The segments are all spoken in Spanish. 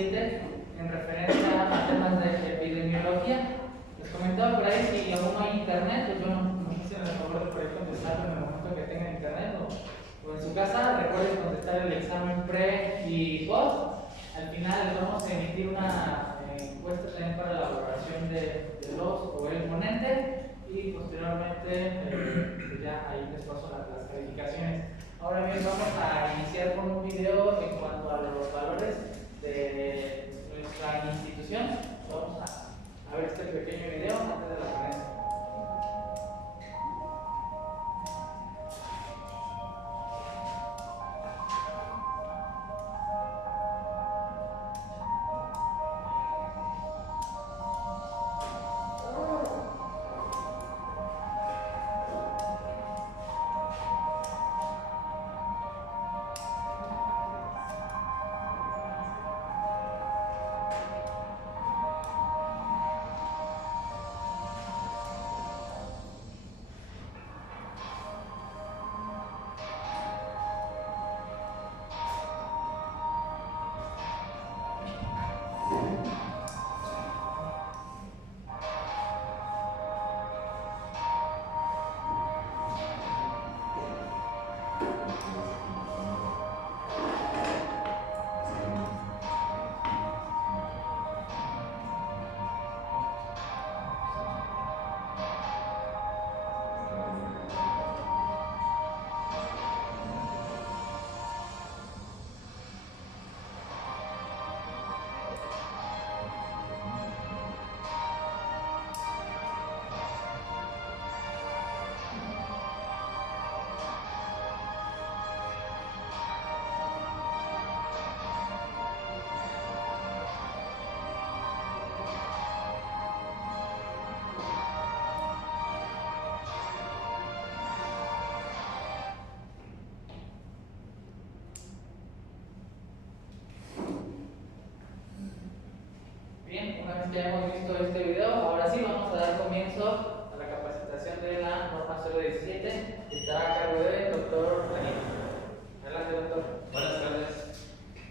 17 en referencia a temas de epidemiología. Les comentaba por ahí, si aún no hay internet, pues yo no sé si me favor de por ahí contestarlo en el momento que tenga internet o en su casa. Recuerden contestar el examen pre y post. Al final les vamos a emitir una encuesta también para la valoración de los o el ponente y posteriormente pues ya ahí les paso las calificaciones. Ahora bien, vamos a iniciar con un video en cuanto a los valores de nuestra institución. Vamos a ver este pequeño video antes de la ponencia. Bien, una vez que hayamos visto este video, ahora sí vamos a dar comienzo a la capacitación de la norma 017 que estará a cargo del doctor Daniel. Adelante, doctor. Buenas tardes.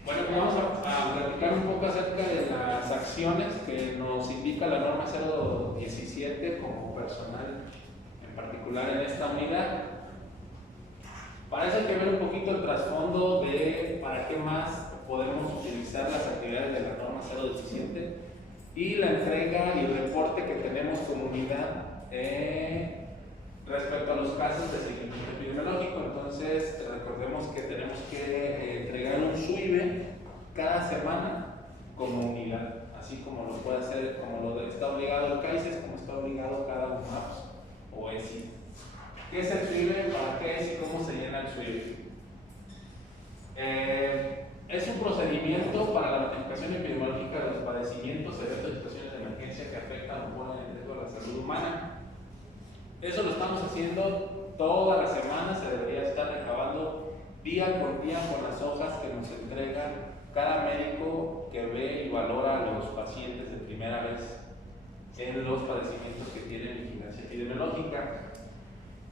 Bueno, vamos a platicar un poco acerca de las acciones que nos indica la norma 017 como personal, en particular en esta unidad. Para eso hay que ver un poquito el trasfondo de para qué más podemos utilizar las actividades de la norma 017 y la entrega y el reporte que tenemos como unidad respecto a los casos de seguimiento epidemiológico. Entonces, recordemos que tenemos que entregar un SUIBE cada semana como unidad, así como lo puede hacer, como lo está obligado el CAICES, como está obligado cada UMAPS o ESI. ¿Qué es el SUIBE? ¿Para qué es y cómo se llena el SUIBE? Es un procedimiento para la notificación epidemiológica de los padecimientos, eventos y situaciones de emergencia que afectan o ponen en riesgo la salud humana. Eso lo estamos haciendo todas las semanas, se debería estar recabando día por día con las hojas que nos entrega cada médico que ve y valora a los pacientes de primera vez en los padecimientos que tienen vigilancia epidemiológica.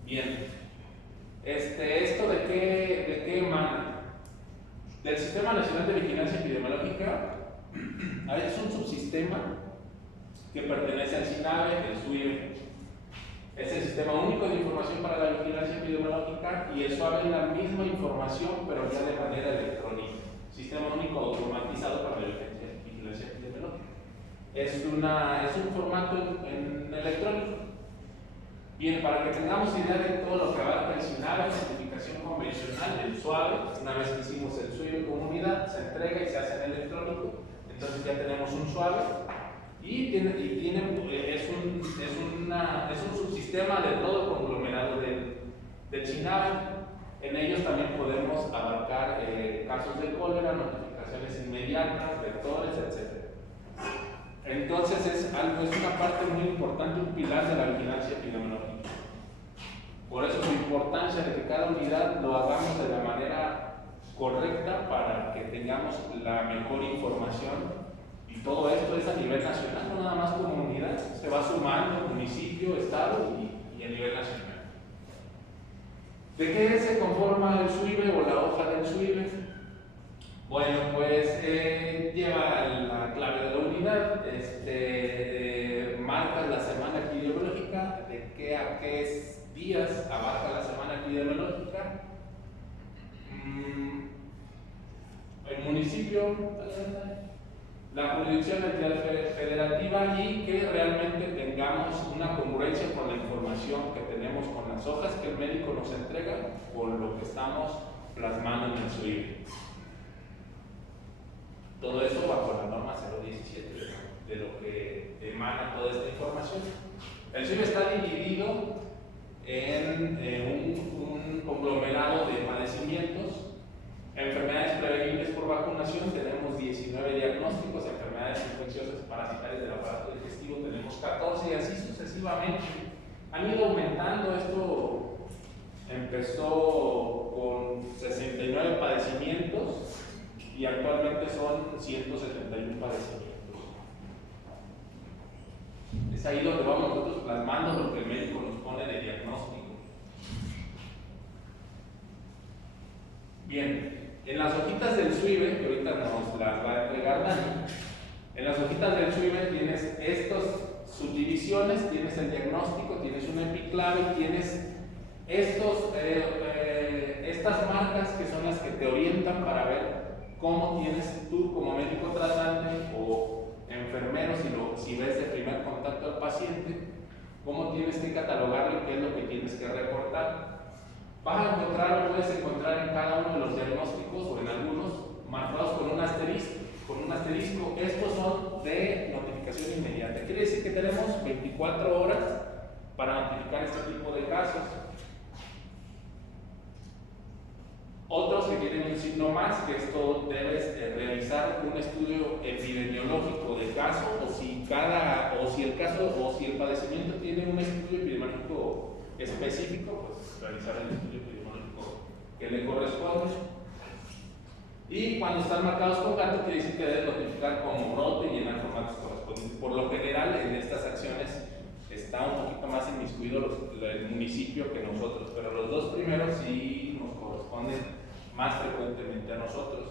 Bien, ¿esto de qué emana? Del Sistema Nacional de Vigilancia Epidemiológica. Es un subsistema que pertenece al SINAVE, el SUIBE. Es el Sistema Único de Información para la Vigilancia Epidemiológica y el SUAVE es la misma información, pero ya de manera electrónica. Sistema Único Automatizado para la Vigilancia Epidemiológica. Es un formato en electrónico. Bien, para que tengamos idea de todo lo que abarca el SINAVE, la certificación convencional, el SUAVE, una vez que hicimos el SUIBE como unidad, se entrega y se hace en electrónico. Entonces ya tenemos un SUAVE y es un subsistema de todo el conglomerado del SINAVE. En ellos también podemos abarcar casos de cólera, notificaciones inmediatas, vectores, etc. Entonces es una parte muy importante, un pilar de la vigilancia epidemiológica. Por eso su importancia de que cada unidad lo hagamos de la manera correcta para que tengamos la mejor información. Y todo esto es a nivel nacional, no nada más como unidad, se va sumando municipio, estado y a nivel nacional. ¿De qué se conforma el SUIBE o la hoja del SUIBE? Bueno, pues lleva la clave de la unidad, marca la semana epidemiológica, de qué a qué días abarca la semana epidemiológica, el municipio, la jurisdicción, la entidad federativa, y que realmente tengamos una congruencia con la información que tenemos, con las hojas que el médico nos entrega, con lo que estamos plasmando en el SWIB. Todo eso bajo la norma 017 de lo que emana toda esta información. El SWIB está dividido en un conglomerado de padecimientos. Enfermedades prevenibles por vacunación tenemos 19 diagnósticos, enfermedades infecciosas parasitarias del aparato digestivo tenemos 14 y así sucesivamente. Han ido aumentando. Esto empezó con 69 padecimientos y actualmente son 171 padecimientos. Es ahí donde vamos nosotros plasmando lo que el médico nos pone de diagnóstico. Bien, en las hojitas del SWIB, que ahorita nos las va a entregar Dani, en las hojitas del SWIB tienes estas subdivisiones, tienes el diagnóstico, tienes un epiclave, tienes estas marcas que son las que te orientan para ver cómo tienes tú como médico tratante o enfermero, si ves de primer contacto al paciente, cómo tienes que catalogarlo y qué es lo que tienes que reportar. Vas a encontrar, lo puedes encontrar en cada uno de los diagnósticos o en algunos marcados con un asterisco. Estos son de notificación inmediata. Quiere decir que tenemos 24 horas para notificar este tipo de casos. Otros que tienen un signo más, que esto debes realizar un estudio epidemiológico de caso, o si el padecimiento tiene un estudio epidemiológico específico, pues realizar el estudio epidemiológico que le corresponde. Y cuando están marcados con gato, quiere decir que debes notificar como brote y llenar formatos correspondientes. Por lo general, en estas acciones está un poquito más inmiscuido el municipio que nosotros, pero los dos primeros sí nos corresponden más frecuentemente a nosotros.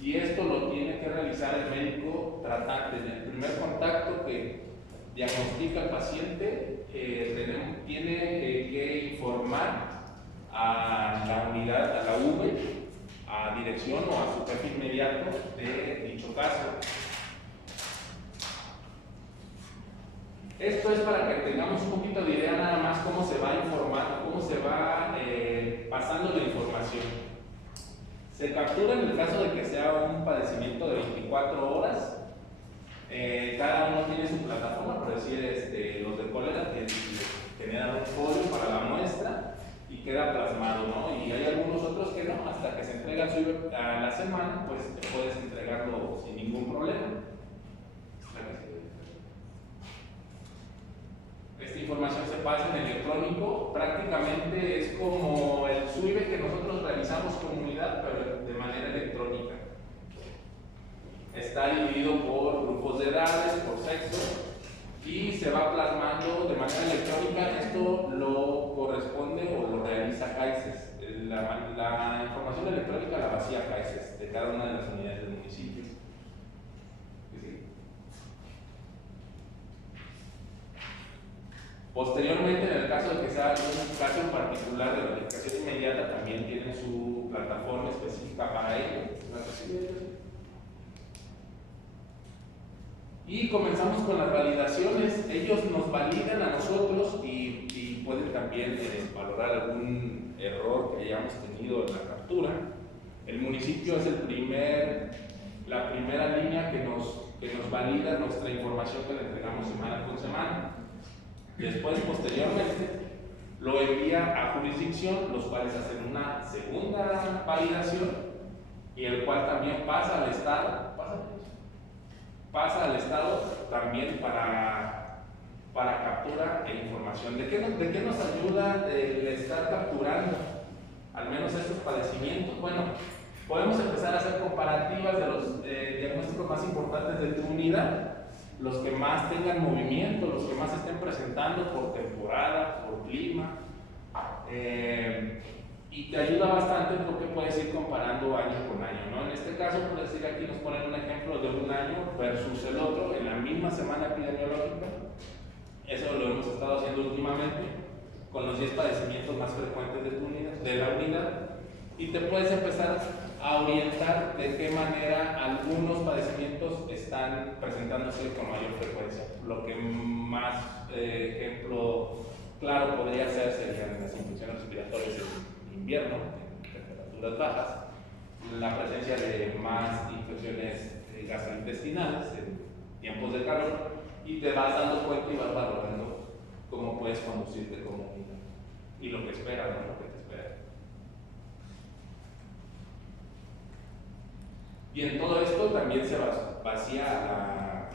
Y esto lo tiene que realizar el médico tratante. En el primer contacto que diagnostica al paciente, tiene que informar a la unidad, a la UVE, a dirección o a su jefe inmediato de dicho caso. Esto es para que tengamos un poquito de idea nada más cómo se va informando, cómo se va pasando la información. Se captura en el caso de que sea un padecimiento de 24 horas. Cada uno tiene su plataforma, por decir, los de cólera generan un folio para la muestra y queda plasmado, ¿no? Y hay algunos otros que no, hasta que se entrega a la semana, pues puedes entregarlo sin ningún problema. Esta información se pasa en electrónico, prácticamente es como el SWIB que nosotros realizamos como unidad, pero de manera electrónica. Está dividido por grupos de edades, por sexo, y se va plasmando de manera electrónica. Esto lo corresponde o lo realiza CAICES. La información electrónica la vacía CAICES de cada una de las unidades del municipio. Posteriormente, en el caso de que sea un caso en particular de notificación inmediata, también tienen su plataforma específica para ello. Y comenzamos con las validaciones. Ellos nos validan a nosotros y pueden también valorar algún error que hayamos tenido en la captura. El municipio es la primera línea que nos valida nuestra información que le entregamos semana con semana. Después, posteriormente, lo envía a jurisdicción, los cuales hacen una segunda validación y el cual también pasa al Estado. Pasa al Estado también para captura e información. ¿De qué nos ayuda el estar capturando al menos estos padecimientos? Bueno, podemos empezar a hacer comparativas de los diagnósticos más importantes de tu unidad, los que más tengan movimiento, los que más estén presentando por temporada, por clima. y te ayuda bastante porque puedes ir comparando año con año, ¿no? En este caso, por decir, aquí nos ponen un ejemplo de un año versus el otro en la misma semana epidemiológica. Eso lo hemos estado haciendo últimamente con los 10 padecimientos más frecuentes de la unidad, y te puedes empezar a orientar de qué manera algunos padecimientos están presentándose con mayor frecuencia. Lo que más ejemplo claro podría ser serían las infecciones respiratorias en invierno, en temperaturas bajas, la presencia de más infecciones gastrointestinales en tiempos de calor, y te vas dando cuenta y vas valorando cómo puedes conducirte como unidad y lo que esperas, ¿no? Lo que te espera. Y en todo esto también se vacía a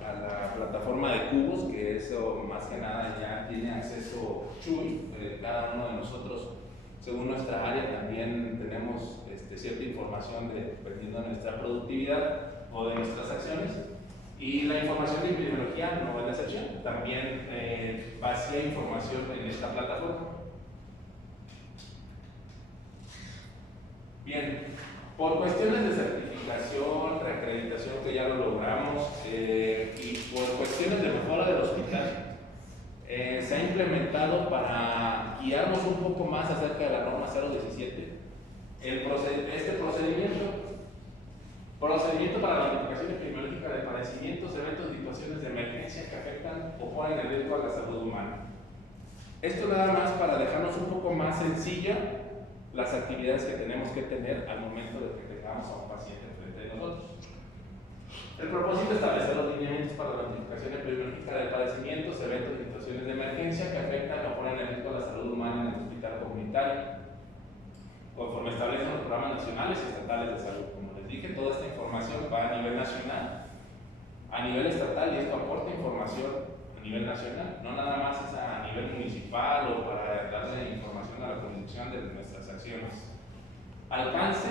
la plataforma de cubos, que eso más que nada ya tiene acceso Chuy. Cada uno de nosotros, según nuestra área, también tenemos cierta información dependiendo de nuestra productividad o de nuestras acciones. Y la información de epidemiología no es la excepción, también vacía información en esta plataforma. Bien, por cuestiones de certificación, reacreditación, que ya lo logramos, y por cuestiones de mejora del hospital, se ha implementado para guiarnos un poco más acerca de la norma 017 este procedimiento para la notificación epidemiológica de padecimientos, eventos y situaciones de emergencia que afectan o ponen en riesgo a la salud humana. Esto nada más para dejarnos un poco más sencilla las actividades que tenemos que tener al momento de que tengamos a un paciente frente de nosotros. El propósito es establecer los lineamientos para la notificación epidemiológica de padecimientos, eventos y situaciones de emergencia que afectan o ponen en riesgo a la salud humana en el hospital comunitario, conforme establecen los programas nacionales y estatales de salud. Como les dije, toda esta información va a nivel nacional, a nivel estatal, y esto aporta información a nivel nacional, no nada más es a nivel municipal o para darle información a la conducción de nuestras acciones. Alcance,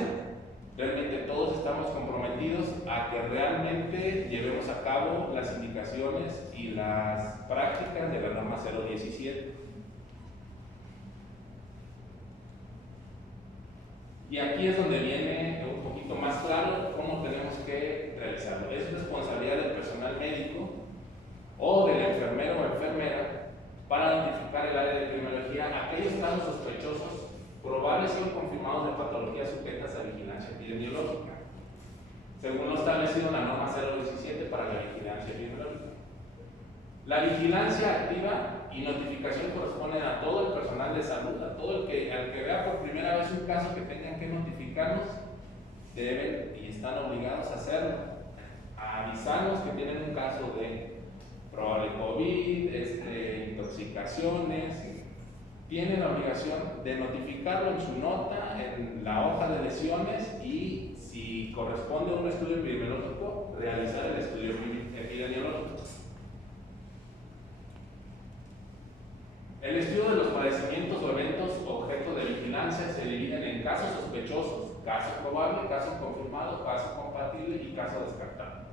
realmente todos estamos comprometidos a que realmente llevemos a cabo las indicaciones y las prácticas de la norma 017. Y aquí es donde viene un poquito más claro cómo tenemos que realizarlo. Es responsabilidad del personal médico o del enfermero o enfermera para identificar el área de epidemiología aquellos casos sospechosos, probables o confirmados de patologías sujetas a vigilancia epidemiológica, según lo establecido en la norma 017 para la vigilancia epidemiológica. La vigilancia activa y notificación corresponden a todo el personal de salud, a todo al que vea por primera vez un caso que tengan que notificarnos, deben y están obligados a hacerlo, a avisarnos que tienen un caso de probable COVID, intoxicaciones. Tienen la obligación de notificarlo en su nota, en la hoja de lesiones, y si corresponde a un estudio epidemiológico, realizar el estudio epidemiológico. El estudio de los padecimientos o eventos objeto de vigilancia se dividen en casos sospechosos, caso probable, caso confirmado, caso compatible y caso descartado.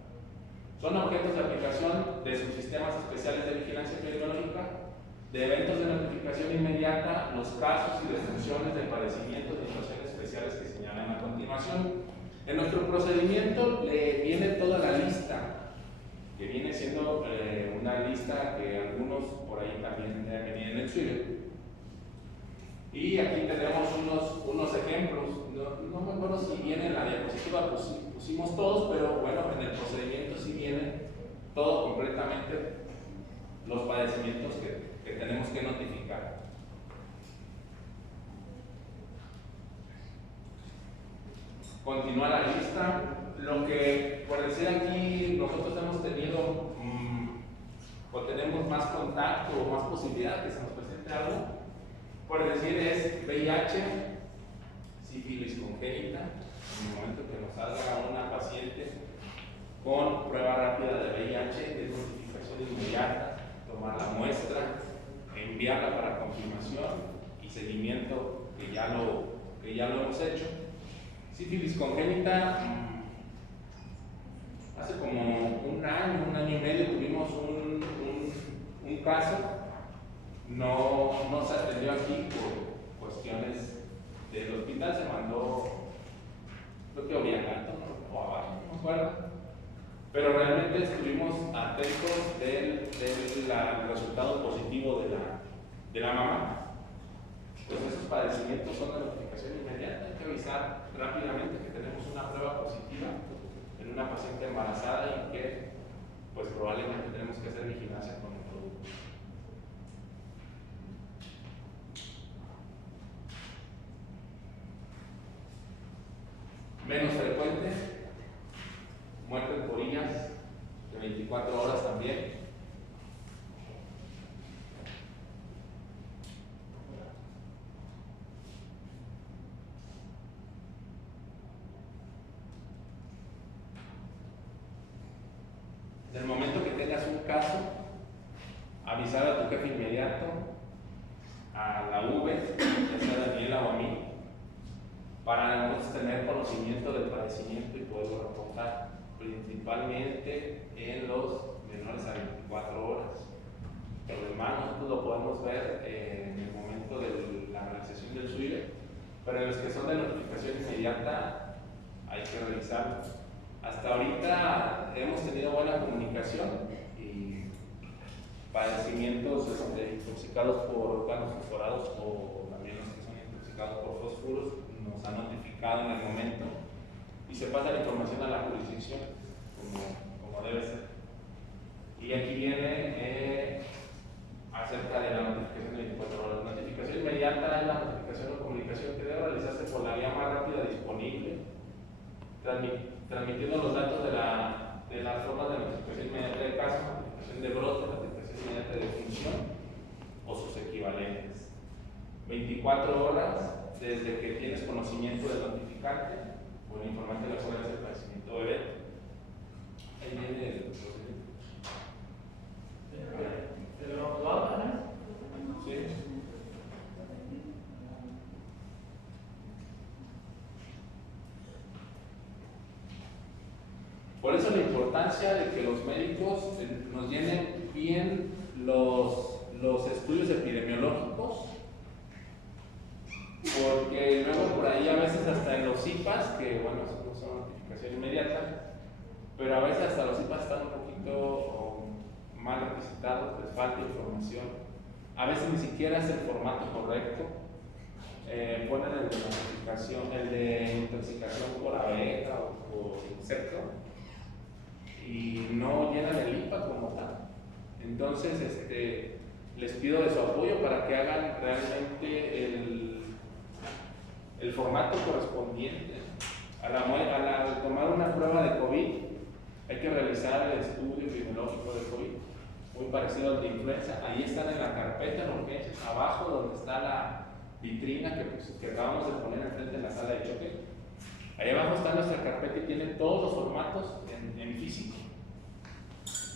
Son objetos de aplicación de subsistemas especiales de vigilancia epidemiológica, de eventos de notificación inmediata, los casos y defunciones de padecimientos de situaciones especiales que señalan a continuación. En nuestro procedimiento viene toda la lista, que viene siendo una lista que algunos por ahí también deben venir en el suyo. Y aquí tenemos unos ejemplos. No me acuerdo si viene en la diapositiva, pusimos todos, pero bueno, en el procedimiento sí viene todo completamente los padecimientos que tenemos que notificar. Continúa la lista. Lo que, por decir aquí, nosotros hemos tenido o tenemos más contacto o más posibilidad que se nos presente algo, por decir, es VIH, sífilis congénita. En el momento que nos salga una paciente con prueba rápida de VIH, de notificación inmediata, tomar la muestra, enviarla para confirmación y seguimiento, que ya lo hemos hecho. Sífilis congénita, hace como un año y medio tuvimos un caso, no se atendió aquí por cuestiones del hospital se mandó, creo que a Orianato, ¿no? O abajo, no me acuerdo. Pero realmente estuvimos atentos del resultado positivo de la mamá. Pues esos padecimientos son de notificación inmediata. Hay que avisar rápidamente que tenemos una prueba positiva en una paciente embarazada y que pues probablemente tenemos que hacer vigilancia con el producto. Menos frecuente, muerte por IAS de 24 horas también. En el momento que tengas un caso, avisar a tu jefe inmediato, a la V, ya sea Daniela o a mí, para nosotros tener conocimiento del padecimiento y poderlo reportar, principalmente en los menores a 24 horas. Lo demás nosotros lo podemos ver en el momento de la realización del SUIRE, pero en los que son de notificación inmediata hay que revisarlos. Hasta ahorita hemos tenido buena comunicación y padecimientos intoxicados por organos fosforados o también los que son intoxicados por fósforos nos han notificado en el momento y se pasa la información a la jurisdicción como debe ser. Y aquí viene acerca de la notificación de 24 horas. La notificación inmediata es la notificación o comunicación que debe realizarse por la vía más rápida disponible, transmitiendo los datos de las formas de notificación inmediata de caso, notificación de brote, notificación inmediata de función o sus equivalentes. 24 horas desde que tienes conocimiento del notificante o el informante de la cual es el padecimiento o evento. Ahí viene el procedimiento. Sí. Por eso la importancia de que los médicos nos llenen bien los estudios epidemiológicos, porque luego por ahí a veces hasta en los IPAs, que bueno, no son notificación inmediata, pero a veces hasta los IPAs están un poquito mal requisitados, les falta información, a veces ni siquiera es el formato correcto. Ponen el de notificación, el de intoxicación por abeja o por insecto y no llenan el IPA como tal. Entonces les pido de su apoyo para que hagan realmente el formato correspondiente. Al tomar una prueba de COVID hay que realizar el estudio epidemiológico de COVID, muy parecido al de influenza. Ahí están en la carpeta en urgencias, abajo donde está la vitrina que acabamos de poner enfrente de la sala de choque. Ahí abajo está nuestra carpeta y tiene todos los formatos en físico.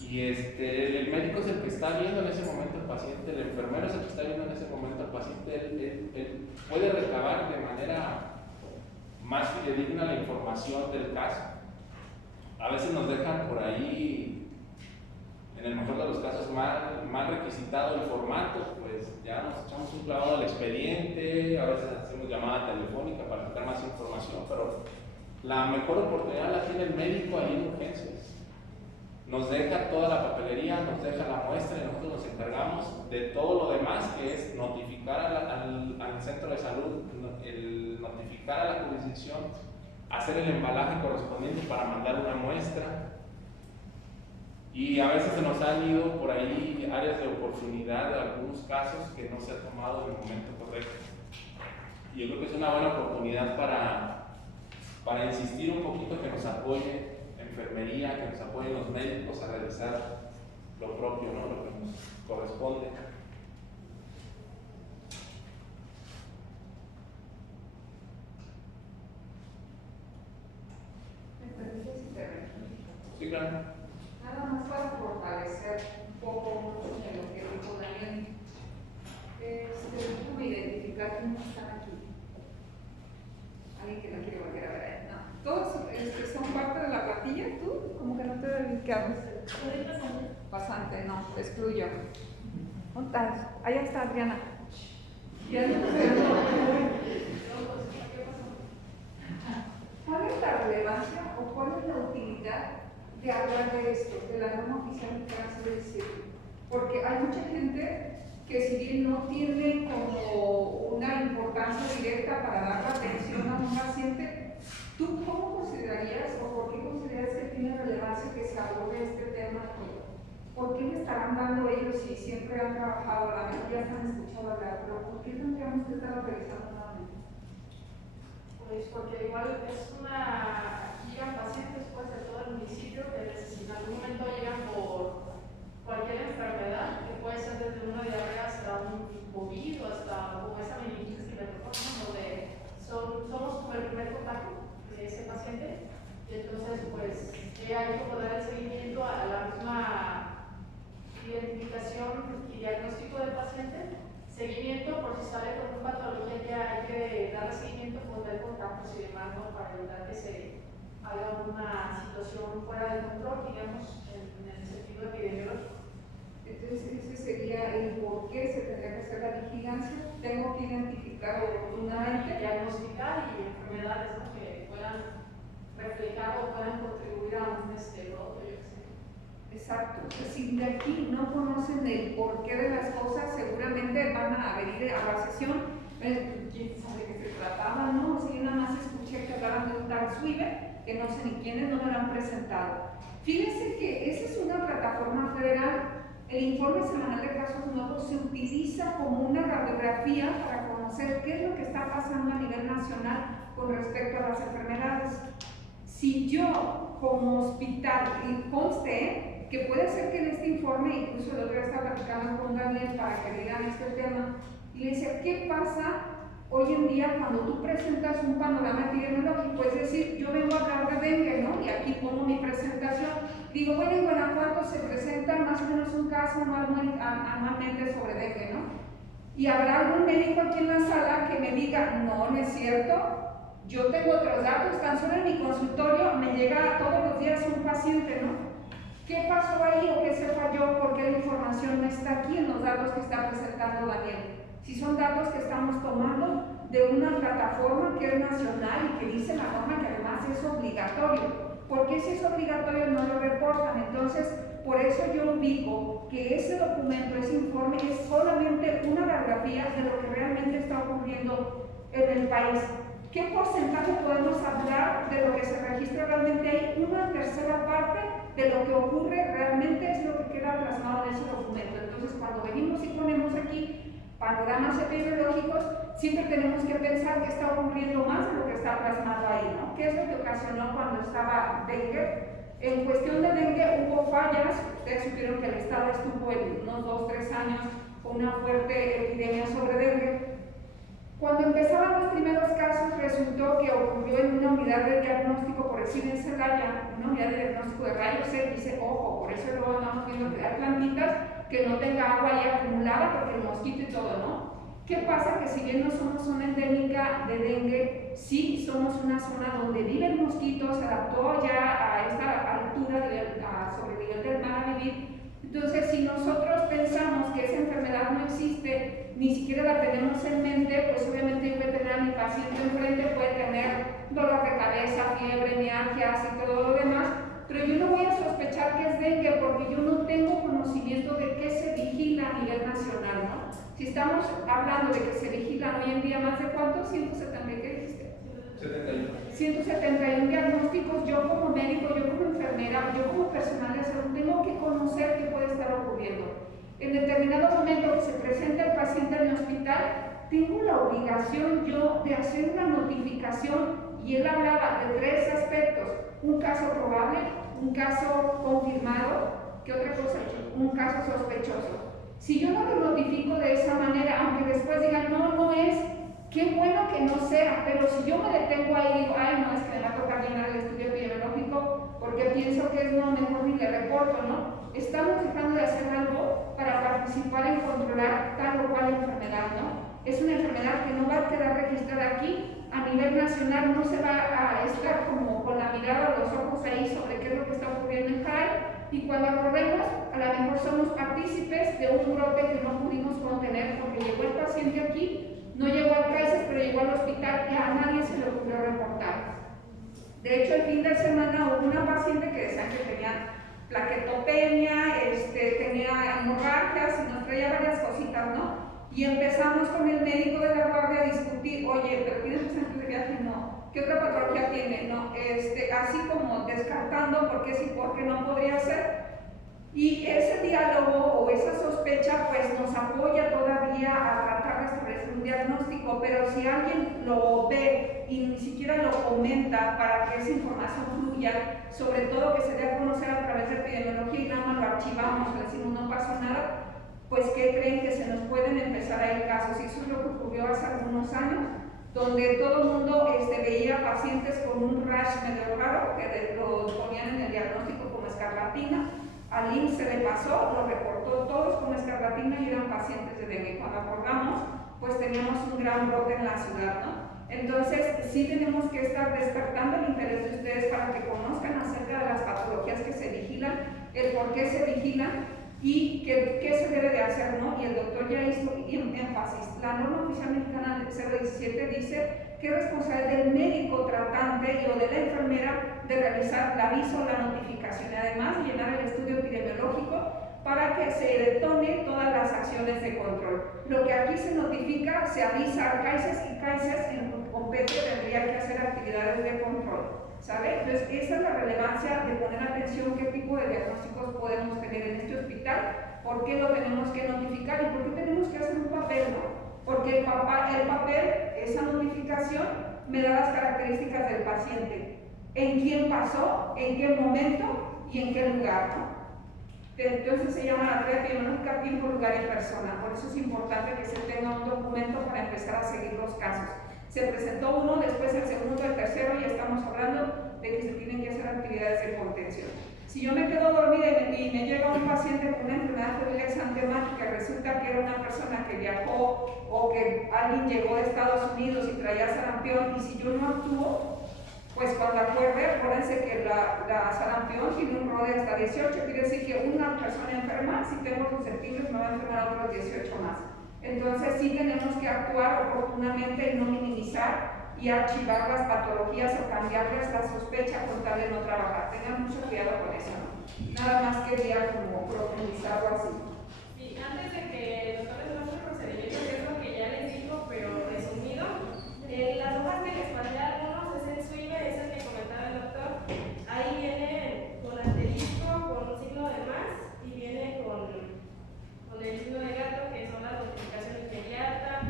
Y el médico es el que está viendo en ese momento al paciente, el enfermero es el que está viendo en ese momento al paciente. Él puede recabar de manera más fidedigna la información del caso. A veces nos dejan por ahí, en el mejor de los casos, mal requisitado el formato, pues ya nos echamos un clavado al expediente, a veces hacemos llamada telefónica para sacar más información, pero la mejor oportunidad la tiene el médico ahí en urgencias. Nos deja toda la papelería, nos deja la muestra y nosotros nos encargamos de todo lo demás, que es notificar al centro de salud, notificar a la jurisdicción, hacer el embalaje correspondiente para mandar una muestra. Y a veces se nos han ido por ahí áreas de oportunidad de algunos casos que no se ha tomado en el momento correcto. Y yo creo que es una buena oportunidad para insistir un poquito que nos apoye enfermería, que nos apoyen los médicos a realizar lo propio, ¿no? Lo que nos corresponde. ¿Me permites intervenir? Sí, claro. Nada más para fortalecer un poco de lo que dijo Daniel. Déjame identificar quién está aquí. Alguien que no quiere volver a ver. No. Todos son parte de la plantilla, tú, como que no te veo ubicado. Pasante, no, te excluyo. ¿Dónde estás? Allá está Adriana. Ya no sé. de hablar de esto, de la norma oficial de cáncer del círculo? Porque hay mucha gente que si bien no tiene como una importancia directa para dar la atención a un paciente, ¿tú cómo considerarías o por qué consideras que tiene relevancia que se aborde este tema? ¿Por qué le estarán dando ellos si siempre han trabajado, a la vez ya se han escuchado hablar, pero por qué tendríamos que estar realizando nuevamente? Pues porque igual es llegan pacientes pues de todo el municipio que en algún momento llegan por cualquier enfermedad, que puede ser desde una diarrea hasta un COVID o hasta como esa meningitis que me tocó, donde somos como el primer contacto de ese paciente, y entonces pues hay que poder dar el seguimiento a la misma identificación y diagnóstico del paciente, seguimiento por si sale con una patología que hay que darle seguimiento, poner contactos y demás, ¿no? Para evitar que se haga una situación fuera de control, digamos, en el sentido epidemiológico. Entonces ese sería el por qué se tendría que hacer la vigilancia. Tengo que identificar oportunamente, diagnosticar y enfermedades, ¿no? Que puedan reflejar o puedan contribuir a un brote, yo qué sé. Exacto. Si de aquí no conocen el porqué de las cosas, seguramente van a venir a la sesión. ¿Quién sabe de qué se trataba? No, si yo nada más escuché que hablaban de un tal Swiber, que no sé ni quiénes, no me lo han presentado. Fíjense que esa es una plataforma federal. El informe semanal de casos nuevos se utiliza como una radiografía para conocer qué es lo que está pasando a nivel nacional con respecto a las enfermedades. Si yo, como hospital, y conste que puede ser que en este informe, incluso el otro día estaba platicando con Daniel para que digan este tema, y le decía, ¿qué pasa hoy en día cuando tú presentas un panorama epidemiológico? Es decir, yo vengo a hablar de dengue, ¿no? Y aquí pongo mi presentación. Digo, bueno, en Guanajuato se presenta más o menos un caso anualmente sobre dengue, ¿no? Y habrá algún médico aquí en la sala que me diga, no, no es cierto, yo tengo otros datos, tan solo en mi consultorio me llega todos los días un paciente, ¿no? ¿Qué pasó ahí o qué se falló? ¿Por qué la información no está aquí en los datos que está presentando Daniel? Si son datos que estamos tomando de una plataforma que es nacional y que dice la norma que además es obligatorio. ¿Por qué si es obligatorio no lo reportan? Entonces, por eso yo digo que ese documento, ese informe es solamente una radiografía de lo que realmente está ocurriendo en el país. ¿Qué porcentaje podemos hablar de lo que se registra realmente ahí? Una tercera parte de lo que ocurre realmente es lo que queda plasmado en ese documento. Entonces, cuando venimos y ponemos aquí panoramas epidemiológicos, siempre tenemos que pensar que está ocurriendo más de lo que está plasmado ahí, ¿no? ¿Qué es lo que ocasionó cuando estaba dengue? En cuestión de dengue hubo fallas. Ustedes supieron que el Estado estuvo en unos 2-3 años con una fuerte epidemia sobre dengue. Cuando empezaban los primeros casos, resultó que ocurrió en una unidad de diagnóstico, por decir en Celaya, una unidad de diagnóstico de rayos X, ojo, por eso luego andamos viendo que hay plantitas que no tenga agua ahí acumulada porque el mosquito y todo, ¿no? ¿Qué pasa? Que si bien no somos zona endémica de dengue, sí somos una zona donde viven mosquitos, se adaptó ya a esta altura, sobre el nivel del mar a vivir. Entonces, si nosotros pensamos que esa enfermedad no existe, ni siquiera la tenemos en mente, pues obviamente yo voy a tener a mi paciente enfrente, puede tener dolor de cabeza, fiebre, mialgias y todo lo demás, pero yo no voy a sospechar que es dengue porque yo no tengo conocimiento de qué se vigila a nivel nacional, ¿no? Si estamos hablando de que se vigilan hoy en día más de ¿cuántos? 170, ¿qué dijiste? 171 diagnósticos. Yo como médico, yo como enfermera, yo como personal de salud tengo que conocer qué puede estar ocurriendo. En determinado momento que se presenta el paciente en el hospital, tengo la obligación yo de hacer una notificación, y él hablaba de 3 aspectos: un caso probable, un caso confirmado, ¿qué otra cosa? Un caso sospechoso. Si yo no lo notifico de esa manera, aunque después digan, no, no es, qué bueno que no sea, pero si yo me detengo ahí y digo, ay, no, es que me va a tocar llenar el estudio epidemiológico porque pienso que es no, mejor ni le reporto, ¿no? Estamos dejando de hacer algo para participar en controlar tal o cual enfermedad, ¿no? Es una enfermedad que no va a quedar registrada aquí, a nivel nacional no se va a estar como con la mirada, los ojos ahí sobre qué es lo que está ocurriendo en CAE, y cuando corremos, a lo mejor somos partícipes de un brote que no pudimos contener porque llegó el paciente aquí, no llegó al CAICES, pero llegó al hospital y a nadie se le ocurrió reportar. De hecho, el fin de semana hubo una paciente que decía que tenía plaquetopenia, tenía hemorragias y nos traía varias cositas, ¿no? Y empezamos con el médico de la guardia a discutir, oye, pero ¿tienes presente de viaje? No. ¿Qué otra patología tiene? No. Así como descartando por qué sí, por qué no podría ser. Y ese diálogo o esa sospecha pues nos apoya todavía a tratar de establecer un diagnóstico, pero si alguien lo ve y ni siquiera lo comenta para que esa información fluya, sobre todo que se dé a conocer a través de epidemiología y nada más lo archivamos, le decimos no pasó nada, pues ¿qué creen? Que se nos pueden empezar a ir casos, y eso es lo que ocurrió hace algunos años, donde todo el mundo veía pacientes con un rash medio raro, que lo ponían en el diagnóstico como escarlatina. Al IMSS se le pasó, lo reportó todos como escarlatina y eran pacientes de dengue. Cuando acordamos, pues teníamos un gran brote en la ciudad, ¿no? Entonces, sí tenemos que estar despertando el interés de ustedes para que conozcan acerca de las patologías que se vigilan, el por qué se vigilan y qué se debe de hacer, ¿no? Y el doctor ya hizo énfasis. La norma oficial mexicana del 017 dice que es responsabilidad del médico tratante o de la enfermera de realizar el aviso, la notificación y además llenar el estudio epidemiológico para que se detone todas las acciones de control. Lo que aquí se notifica, se avisa a CAICES y CAICES en compete tendría que hacer actividades de control, ¿sabe? Entonces esa es la relevancia de poner atención qué tipo de diagnósticos podemos tener en este hospital, por qué lo tenemos que notificar y por qué tenemos que hacer un papel, ¿no? Porque el papel, esa notificación, me da las características del paciente, en quién pasó, en qué momento y en qué lugar, ¿no? Entonces se llama la red epidemiológica tiempo, lugar y persona. Por eso es importante que se tenga un documento para empezar a seguir los casos. Se presentó uno, después el segundo, el tercero y estamos hablando de que se tienen que hacer actividades de contención. Si yo me quedo dormida y me llega un paciente con una enfermedad febril exantema que resulta que era una persona que viajó o que alguien llegó de Estados Unidos y traía sarampión, y si yo no actúo, pues cuando acuérdense que la sarampión tiene un RODE hasta 18, quiere decir que una persona enferma, si tengo susceptibles, me va a enfermar a otros 18 más. Entonces sí tenemos que actuar oportunamente y no minimizar y archivar las patologías o cambiarles la sospecha con tal de no trabajar. Tengan mucho cuidado con eso, ¿no? Nada más quería como profundizarlo así. Y antes de que el doctor les muestre el procedimiento, que es lo que ya les dijo, pero resumido, las hojas que les mandé a algunos es el SWIME, es el que comentaba el doctor. Ahí viene con asterisco, con un signo de más y viene con el signo de gato, que son la notificación inmediata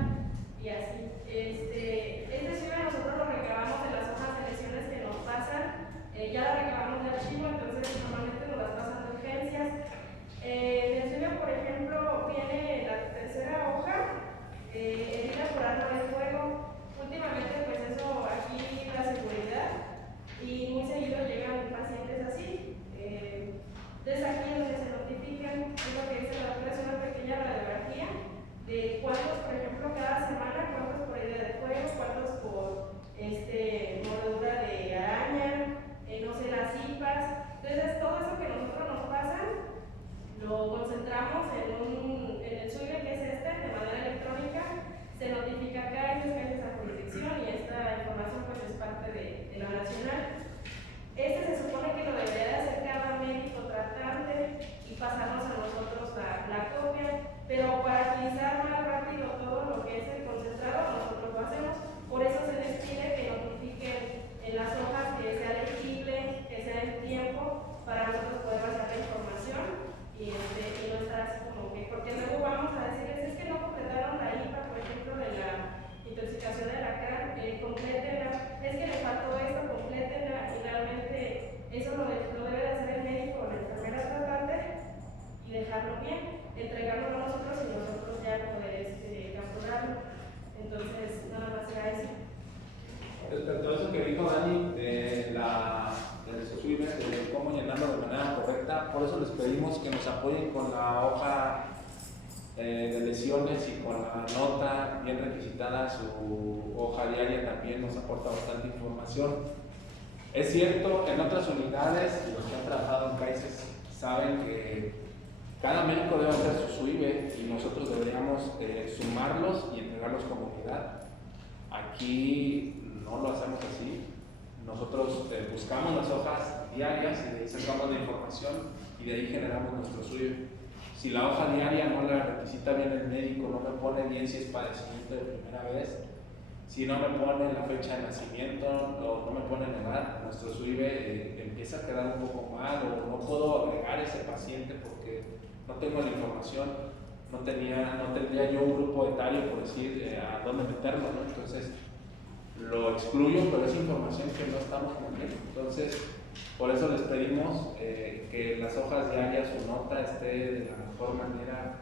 y así. Este SWIME nosotros lo recabamos de las hojas de lesiones que nos pasan, ya la recabamos de archivo, entonces normalmente nos las pasan de urgencias. En el SWIME, por ejemplo, viene la tercera hoja, herida por arma de fuego. Últimamente, pues eso, aquí la seguridad, y muy seguido llegan pacientes así. Desde aquí es donde se notifican, es lo que dice la doctora, es una pequeña radiografía de cuántos, por ejemplo, cada semana, cuántos por herida de fuego, cuántos por mordedura de araña, no sé, las hipas. Entonces, todo eso que nosotros nos pasan, lo concentramos en el SWIME, que es de manera electrónica. Se notifica a CAICES a jurisdicción y esta información pues es parte de la nacional. Se supone que lo debería de hacer cada médico tratante y pasarnos a nosotros la copia, pero para utilizar más rápido todo lo que es el concentrado, nosotros lo hacemos. Por eso se les pide que notifiquen en las hojas que sea legible, que sea en tiempo, para nosotros poder pasar la información y no estar así como que, porque luego vamos a decirles, es que no completaron la IPA, por ejemplo, de la intoxicación de la CAR, complétenla, es que le faltó esto, complétenla, y realmente eso lo debe de hacer el médico o la enfermera tratante y dejarlo bien, entregarlo a nosotros y nosotros ya poder capturarlo. Entonces, nada más era eso. Respecto a eso que dijo Dani del SWIME, de cómo llenarlo de manera correcta, por eso les pedimos que nos apoyen con la hoja de lesiones y con la nota bien requisitada. Su hoja diaria también nos aporta bastante información. Es cierto, en otras unidades, los que han trabajado en CAICES saben que cada médico debe hacer su SWIME y nosotros deberíamos sumarlos y entregarlos como unidad. Aquí no lo hacemos así. Nosotros buscamos las hojas diarias y de ahí sacamos la información y de ahí generamos nuestro SUIBE. Si la hoja diaria no la requisita bien el médico, no me pone bien si es padecimiento de primera vez, si no me pone la fecha de nacimiento o no me pone la edad, nuestro SUIBE empieza a quedar un poco mal, o no puedo agregar ese paciente porque no tengo la información, no tendría yo un grupo etario, por decir, a dónde meterlo, ¿no? Entonces lo excluyo, pero es información que no estamos poniendo. Entonces, por eso les pedimos que las hojas diarias, su nota esté de la mejor manera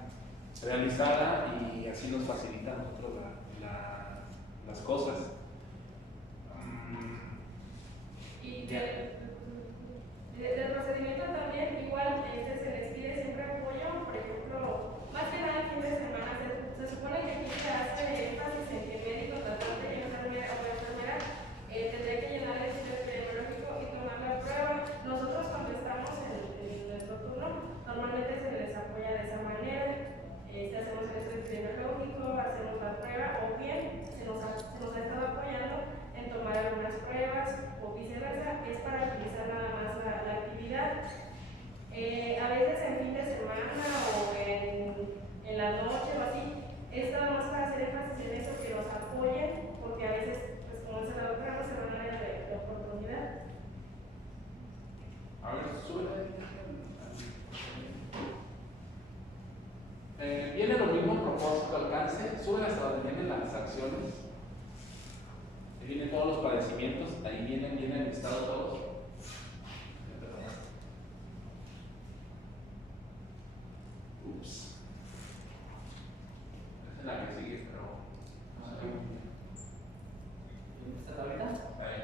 realizada, y así nos facilita a nosotros las cosas. Y del procedimiento también, igual se les pide siempre apoyo, por ejemplo, más que nada el fin de semana. Se supone que aquí se hace énfasis en que el médico tratante y enfermera tendría que llenar el estudio epidemiológico y tomar la prueba. Nosotros cuando estamos en nuestro turno, normalmente se les apoya de esa manera. Hacemos el estudio epidemiológico, hacemos la prueba, o bien se nos ha estado apoyando en tomar algunas pruebas, o viceversa. Es para agilizar nada más la actividad. A veces en fin de semana o en la noche o así, es nada más para hacer énfasis en eso, que nos apoyen, porque a veces, pues como dice la doctora, no se van a dar de oportunidad. A ver, sube. Viene lo mismo propósito, alcance, sube hasta donde vienen las acciones, ahí vienen todos los padecimientos, ahí vienen listados todos. Ups. Esa es la que sigue, pero no sé muy bien. ¿Esta tablita? Ahí.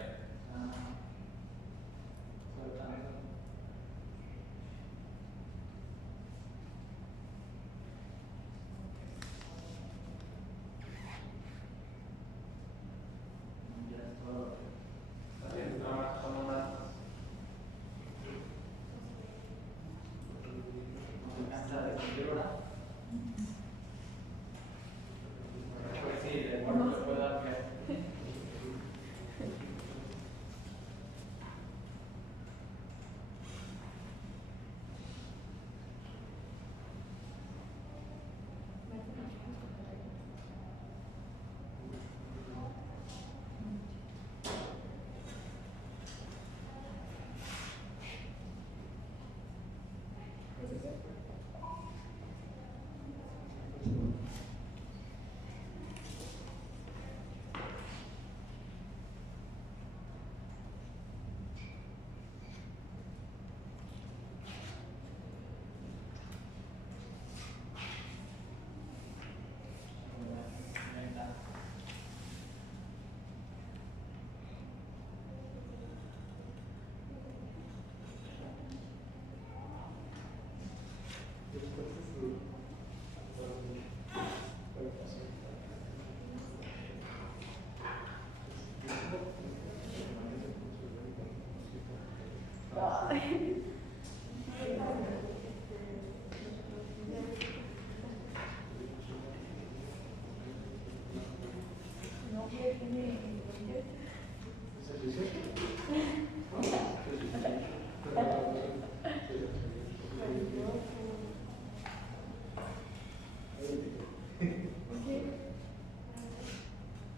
Está bien, nada más, son unas. ¿Alcanza de escribir, verdad? Pues sí, de acuerdo, le puedo dar que.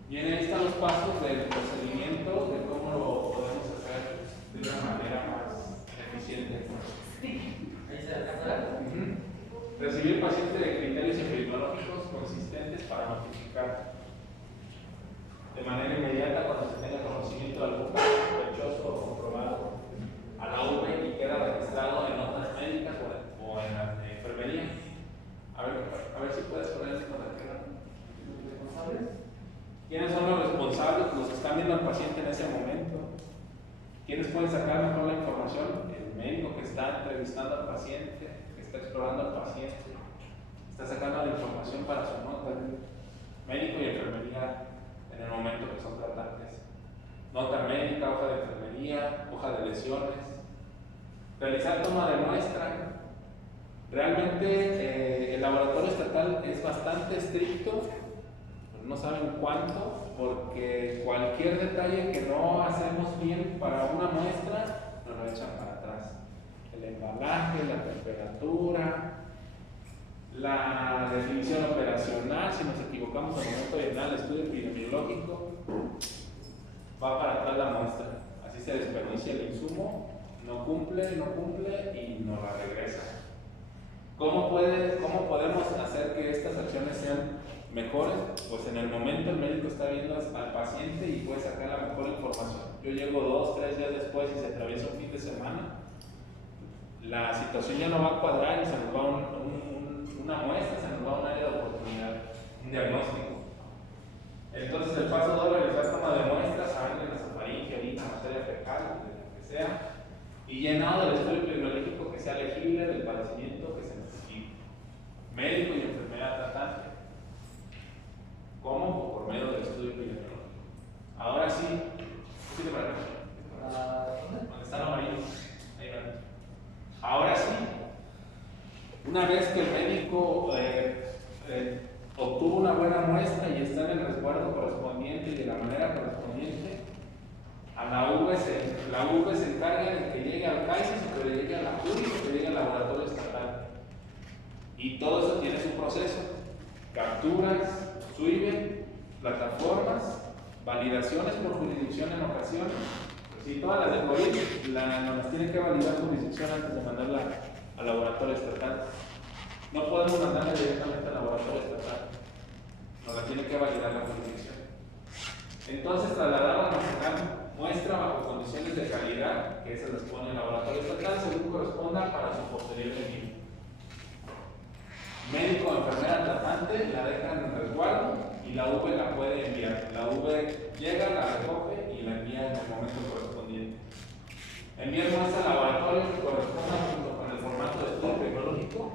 Bien, ahí están los pasos del procedimiento, de cómo lo podemos hacer de una manera más eficiente. Ahí se alcanza. Recibir pacientes de criterios epidemiológicos consistentes para notificar de manera inmediata cuando se tenga conocimiento de algún caso sospechoso o comprobado a la UV y queda registrado en notas médicas o en la enfermería. A ver si puedes ponerle con la tierra. ¿Quiénes son los responsables? Los que están viendo al paciente en ese momento. ¿Quiénes pueden sacar mejor la información? El médico que está entrevistando al paciente, que está explorando al paciente, está sacando la información para su nota. Médico y enfermería en el momento que son tratantes. Nota médica, hoja de enfermería, hoja de lesiones. Realizar toma de muestra. Realmente el laboratorio estatal es bastante estricto, no saben cuánto, porque cualquier detalle que no hacemos bien para una muestra, nos lo echan para atrás. El embalaje, la temperatura, la definición operacional, si nos equivocamos al momento de llenar el estudio epidemiológico, va para atrás la muestra. Así se desperdicia el insumo, no cumple y nos la regresa. ¿Cómo podemos hacer que estas acciones sean mejores? Pues en el momento el médico está viendo al paciente y puede sacar la mejor información. Yo llego 2, 3 días después y se atraviesa un fin de semana, la situación ya no va a cuadrar y se nos va una muestra, se nos va un área de oportunidad, un diagnóstico. Entonces el paso 2 es realizar toma de muestras, sangre, nasofaringe, orina, materia fecal, de lo que sea, y llenado del estudio epidemiológico que sea legible del padecimiento que se necesite. Médico y enfermera tratante. ¿Cómo? Por medio del estudio epidemiológico. Ahora sí, ¿dónde están amarillos? Ahí van. Ahora sí, una vez que el médico obtuvo una buena muestra y está en el resguardo correspondiente y de la manera correspondiente, a la V se encarga de que llegue al CAICES, que llegue a la URI, que llegue al laboratorio estatal. Y todo eso tiene su proceso: capturas, SWIBE, plataformas, validaciones por jurisdicción en ocasiones. Si todas las de COVID nos tienen que validar jurisdicción antes de mandarla al laboratorio estatal. No podemos mandarla directamente al laboratorio estatal, nos la tiene que validar la jurisdicción. Entonces trasladamos la muestra bajo condiciones de calidad que se les pone en el laboratorio estatal según corresponda para su posterior envío. Médico o enfermera tratante la dejan en resguardo y la V la puede enviar. La V llega, la recoge y la envía en el momento correspondiente. Envía muestra al laboratorio que corresponda junto con el formato de estudio epidemiológico.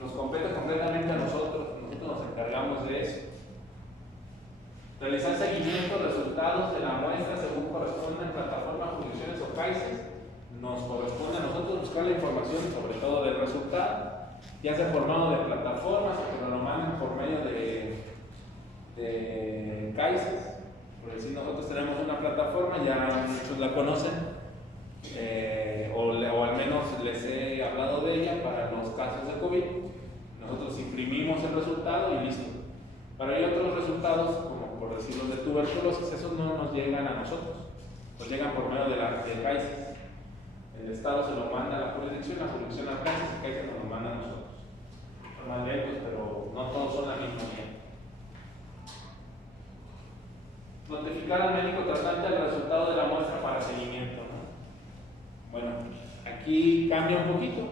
Nos compete completamente a nosotros nos encargamos de eso. Realizar seguimiento de resultados de la muestra según corresponda en plataformas, jurisdicciones o CAICES. Nos corresponde a nosotros buscar la información, sobre todo del resultado, ya sea por medio de plataformas o que nos lo manden por medio de CAICES. Por decir, nosotros tenemos una plataforma, ya muchos la conocen, o al menos les he hablado de ella para los casos de COVID. Nosotros imprimimos el resultado y listo. Pero hay otros resultados, como por decir los de tuberculosis, esos no nos llegan a nosotros, nos llegan por medio de CAICES. El Estado se lo manda a la jurisdicción al CAICES y CAICES nos lo manda a nosotros. Son más lentos, pero no todos son la misma vía. Notificar al médico tratante el resultado de la muestra para seguimiento, ¿no? Bueno, aquí cambia un poquito.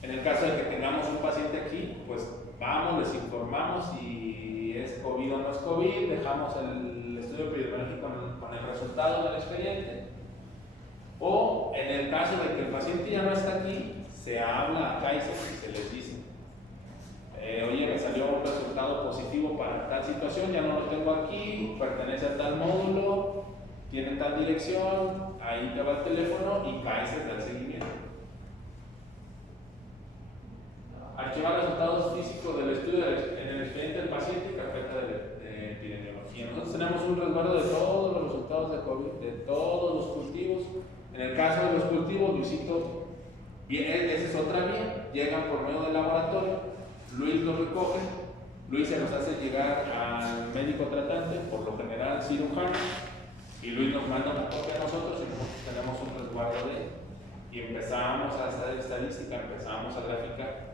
En el caso de que tengamos un paciente aquí, pues vamos, les informamos si es COVID o no es COVID, dejamos el estudio epidemiológico con el resultado del expediente. O en el caso de que el paciente ya no está aquí, se habla a CAICES y se les dice: oye, me salió un resultado positivo para tal situación, ya no lo tengo aquí, pertenece a tal módulo, tiene tal dirección, ahí te va el teléfono y CAICES da el seguimiento. Archivar resultados físicos del estudio en el expediente del paciente y carpeta de epidemiología. Nosotros tenemos un resguardo de todos los resultados de COVID, de todos los cultivos. En el caso de los cultivos, Luisito, esa es otra vía, llegan por medio del laboratorio, Luis los recoge, Luis se los hace llegar al médico tratante, por lo general cirujano, y Luis nos manda una copia a nosotros y nosotros tenemos un resguardo de él. Y empezamos a hacer estadística, empezamos a graficar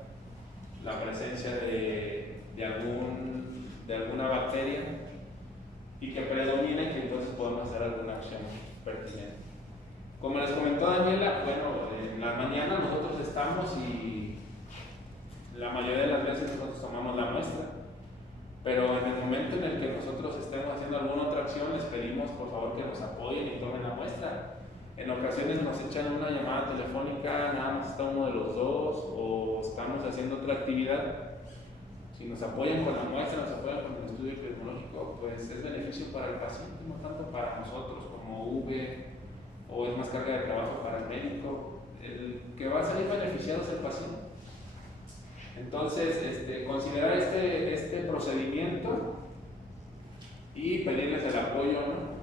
la presencia de alguna bacteria y que predomine, que entonces podemos hacer alguna acción pertinente. Como les comentó Daniela, bueno, en la mañana nosotros estamos y la mayoría de las veces nosotros tomamos la muestra, pero en el momento en el que nosotros estemos haciendo alguna otra acción, les pedimos por favor que nos apoyen y tomen la muestra. En ocasiones nos echan una llamada telefónica, nada más está uno de los dos, o estamos haciendo otra actividad. Si nos apoyan con la muestra, nos apoyan con el estudio epidemiológico, pues es beneficio para el paciente, no tanto para nosotros como V, o es más carga de trabajo para el médico. El que va a salir beneficiado es el paciente. Entonces, considerar este procedimiento y pedirles el apoyo, ¿no?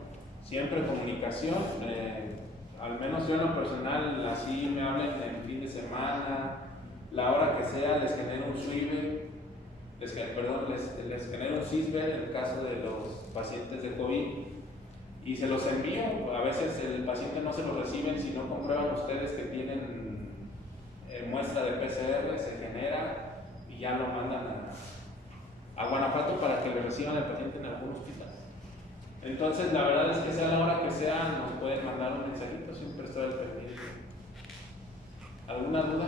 Siempre comunicación, al menos yo en lo personal, así me hablen en fin de semana, la hora que sea, les genero un SWIBE, les genero un CISBER en el caso de los pacientes de COVID y se los envío. A veces el paciente no se lo reciben si no comprueban ustedes que tienen muestra de PCR, se genera y ya lo mandan a Guanajuato para que le reciban al paciente en algún hospital. Entonces, la verdad es que sea la hora que sea, nos pueden mandar un mensajito, siempre estoy al pendiente. ¿Alguna duda?